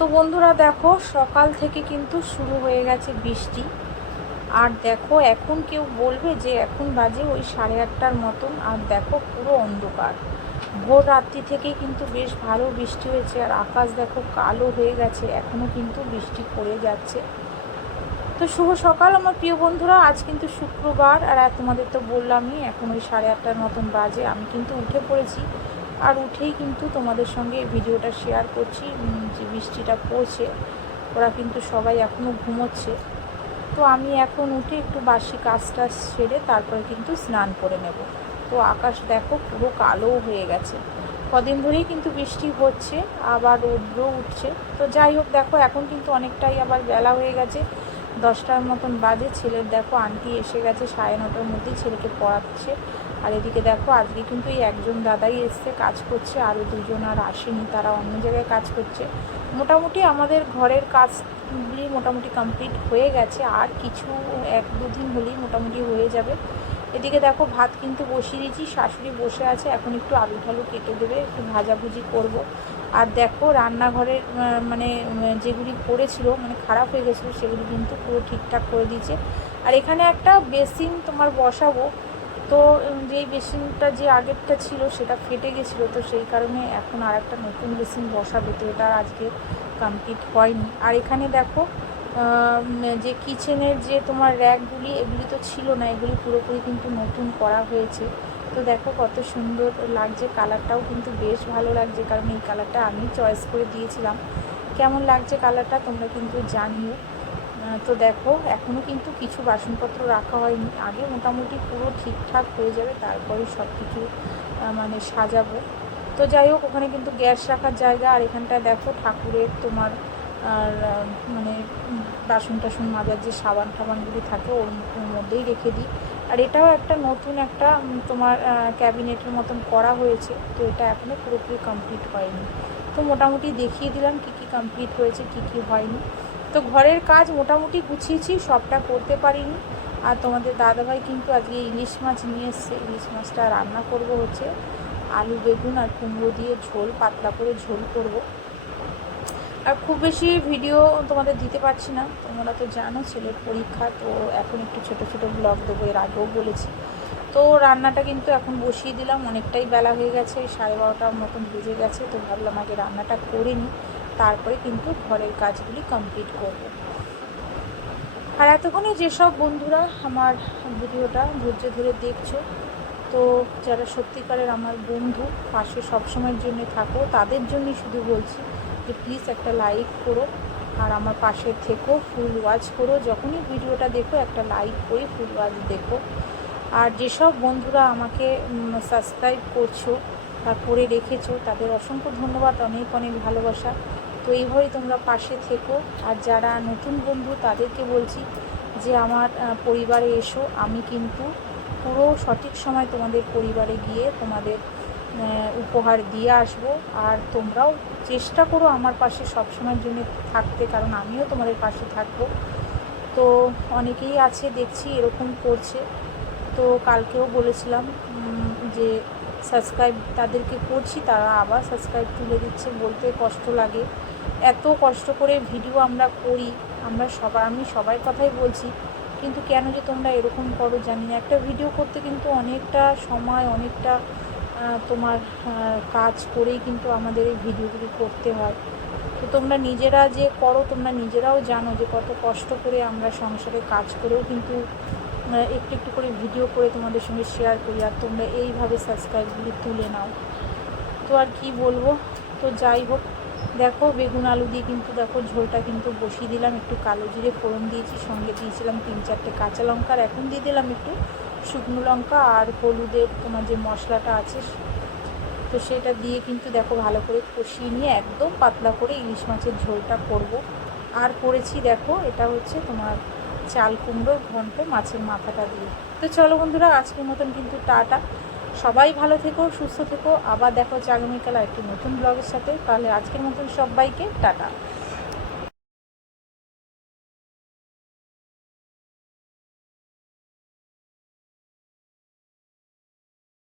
তো বন্ধুরা দেখো, সকাল থেকে কিন্তু শুরু হয়ে গেছে বৃষ্টি। আর দেখো এখন কেউ বলবে যে এখন বাজে ওই 8:30টার মতন, আর দেখো পুরো অন্ধকার। ভোর রাত্রি থেকেই কিন্তু বেশ ভালো বৃষ্টি হয়েছে, আর আকাশ দেখো কালো হয়ে গেছে, এখনও কিন্তু বৃষ্টি পড়ে যাচ্ছে। তো শুভ সকাল আমার প্রিয় বন্ধুরা, আজ কিন্তু শুক্রবার, আর তোমাদের তো বললামই এখন ওই 8:30টার মতন বাজে। আমি কিন্তু উঠে পড়েছি, আর উঠেই কিন্তু তোমাদের সঙ্গে ভিডিওটা শেয়ার করছি। যে বৃষ্টিটা পড়ছে, ওরা কিন্তু সবাই এখনও ঘুমোচ্ছে। তো আমি এখন উঠে একটু বাসি কাজটা সেরে তারপরে কিন্তু স্নান করে নেব। তো আকাশ দেখো পুরো কালো হয়ে গেছে, কদিন ধরেই কিন্তু বৃষ্টি হচ্ছে, আবার রৌদ্র উঠছে। তো যাই হোক, দেখো এখন কিন্তু অনেকটাই আবার বেলা হয়ে গেছে, 10টার মতন বাজে। ছেলের দেখো আন্টি এসে গেছে 9:30টার মধ্যেই ছেলেকে পড়াচ্ছে। আর এদিকে দেখো আজকে কিন্তু এই একজন দাদাই এসছে কাজ করছে, আরও দুজন আর আসেনি, তারা অন্য জায়গায় কাজ করছে। মোটামুটি আমাদের ঘরের কাজগুলি মোটামুটি কমপ্লিট হয়ে গেছে, আর কিছু 1-2 দিন হলেই মোটামুটি হয়ে যাবে। এদিকে দেখো ভাত কিন্তু বসিয়ে দিয়েছি, শাশুড়ি বসে আছে, এখন একটু আলু ঠালু কেটে দেবে, একটু ভাজাভুজি করব। আর দেখো রান্নাঘরের মানে যেগুলি পড়েছিল মানে খারাপ হয়ে গেছিলো সেগুলি কিন্তু পুরো ঠিকঠাক করে দিয়েছে। আর এখানে একটা বেসিন তোমার বসাবো। তো যেই বেসিনটা যে আগেরটা ছিল সেটা ফেটে গেছিলো, তো সেই কারণে এখন আর একটা নতুন বেসিন বসাবে, তো এটা আজকে কমপ্লিট হয়নি। আর এখানে দেখো যে কিচেনের যে তোমার র্যাকগুলি, এগুলি তো ছিল না, এগুলি পুরোপুরি কিন্তু নতুন করা হয়েছে। তো দেখো কত সুন্দর লাগছে, কালারটাও কিন্তু বেশ ভালো লাগছে, কারণ এই কালারটা আমি চয়েস করে দিয়েছিলাম। কেমন লাগছে কালারটা তোমরা কিন্তু জানিও। তো দেখো এখনও কিন্তু কিছু বাসনপত্র রাখা হয়নি, আগে মোটামুটি পুরো ঠিকঠাক হয়ে যাবে, তারপরে সব কিছু মানে সাজাবো। তো যাই হোক, ওখানে কিন্তু গ্যাস রাখার জায়গা, আর এখানটায় দেখো ঠাকুরের তোমার আর মানে বাসন টাসন মাজার যে সাবান টাবানগুলি থাকে ওর মধ্যেই রেখে দিই। আর এটাও একটা নতুন একটা তোমার ক্যাবিনেটের মতন করা হয়েছে, তো এটা এখনও পুরোপুরি কমপ্লিট হয়নি। তো মোটামুটি দেখিয়ে দিলাম কী কী কমপ্লিট হয়েছে, কী কী হয়নি। তো ঘরের কাজ মোটামুটি গুছিয়েছি, সবটা করতে পারিনি। আর তোমাদের দাদাভাই কিন্তু আজকে ইলিশ মাছ নিয়ে এসছে, ইলিশ মাছটা রান্না করব হচ্ছে আলু বেগুন আর কুমড়ো দিয়ে ঝোল, পাতলা করে ঝোল করব। আর খুব বেশি ভিডিও তোমাদের দিতে পারছি না, তোমরা তো জানো ছেলের পরীক্ষা, তো এখন একটু ছোট ছোট ব্লগ দেবো, এর আগেও বলেছি। তো রান্নাটা কিন্তু এখন বসিয়ে দিলাম, অনেকটাই বেলা হয়ে গেছে, 12:30টার মতন বেজে গেছে। তো ভাবলাম আগে রান্নাটা করে নিই, তারপরে কিন্তু ঘরের কাজগুলি কমপ্লিট করব। আর এতক্ষণে যেসব বন্ধুরা আমার ভিডিওটা ধৈর্য ধরে দেখছো, তো যারা সত্যিকারের আমার বন্ধু, পাশে সবসময়ের জন্য থাকো, তাদের জন্যই শুধু বলছি যে প্লিজ একটা লাইক করো, আর আমার পাশে থেকো, ফুল ওয়াচ করো, যখনই ভিডিওটা দেখো একটা লাইক করে ফুল ওয়াচ দেখো। আর যেসব বন্ধুরা আমাকে সাবস্ক্রাইব করছো বা করে রেখেছো, তাদের অসংখ্য ধন্যবাদ, অনেক অনেক ভালোবাসা। তো এইভাবেই তোমরা পাশে থেকো। আর যারা নতুন বন্ধু তাদেরকে বলছি যে আমার পরিবারে এসো, আমি কিন্তু পুরো সঠিক সময় তোমাদের পরিবারে গিয়ে তোমাদের উপহার দিয়ে আসবো। আর তোমরাও চেষ্টা করো আমার পাশে সবসময়ের জন্য থাকতে, কারণ আমিও তোমাদের পাশে থাকবো। তো অনেকেই আছে দেখছি এরকম করছে, তো কালকেও বলেছিলাম যে সাবস্ক্রাইব তাদেরকে করছি, তারা আবার সাবস্ক্রাইব তুলে দিচ্ছে, বলতে কষ্ট লাগে। এত কষ্ট করে ভিডিও আমরা করি, আমি সবার কথাই বলছি, কিন্তু কেন যে তোমরা এরকম করো জানি না। একটা ভিডিও করতে কিন্তু অনেকটা সময়, অনেকটা তোমার কাজ করেই কিন্তু আমাদের এই ভিডিওগুলি করতে হয়। তো তোমরা নিজেরা যে করো, তোমরা নিজেরাও জানো যে কত কষ্ট করে আমরা সংসারে কাজ করেও কিন্তু একটু একটু করে ভিডিও করে তোমাদের সঙ্গে শেয়ার করি, আর তোমরা এইভাবে সাবস্ক্রাইবগুলি তুলে নাও। তো আর কি বলবো। তো যাই হোক, দেখো বেগুন আলু দিয়ে কিন্তু দেখো ঝোলটা কিন্তু বসিয়ে দিলাম, একটু কালো জিরে ফোড়ন দিয়েছি, সঙ্গে দিয়েছিলাম 3-4টে কাঁচা লঙ্কা, আর এখন দিয়ে দিলাম একটু শুকনো লঙ্কা আর হলুদের তোমার যে মশলাটা আছে, তো সেটা দিয়ে কিন্তু দেখো ভালো করে কষিয়ে নিয়ে একদম পাতলা করে ইলিশ মাছের ঝোলটা করব। আর করেছি দেখো এটা হচ্ছে তোমার চাল কুমড়োর ঘন্ট মাছের মাথাটা দিয়ে। তো চলো বন্ধুরা, আজকের মতন কিন্তু টাটা, সবাই ভালো থেকো, সুস্থ থেকো, আবার দেখো হচ্ছে আগামীকাল একটি নতুন ব্লগের সাথে। তাহলে আজকের মতন সবাইকে টাটা।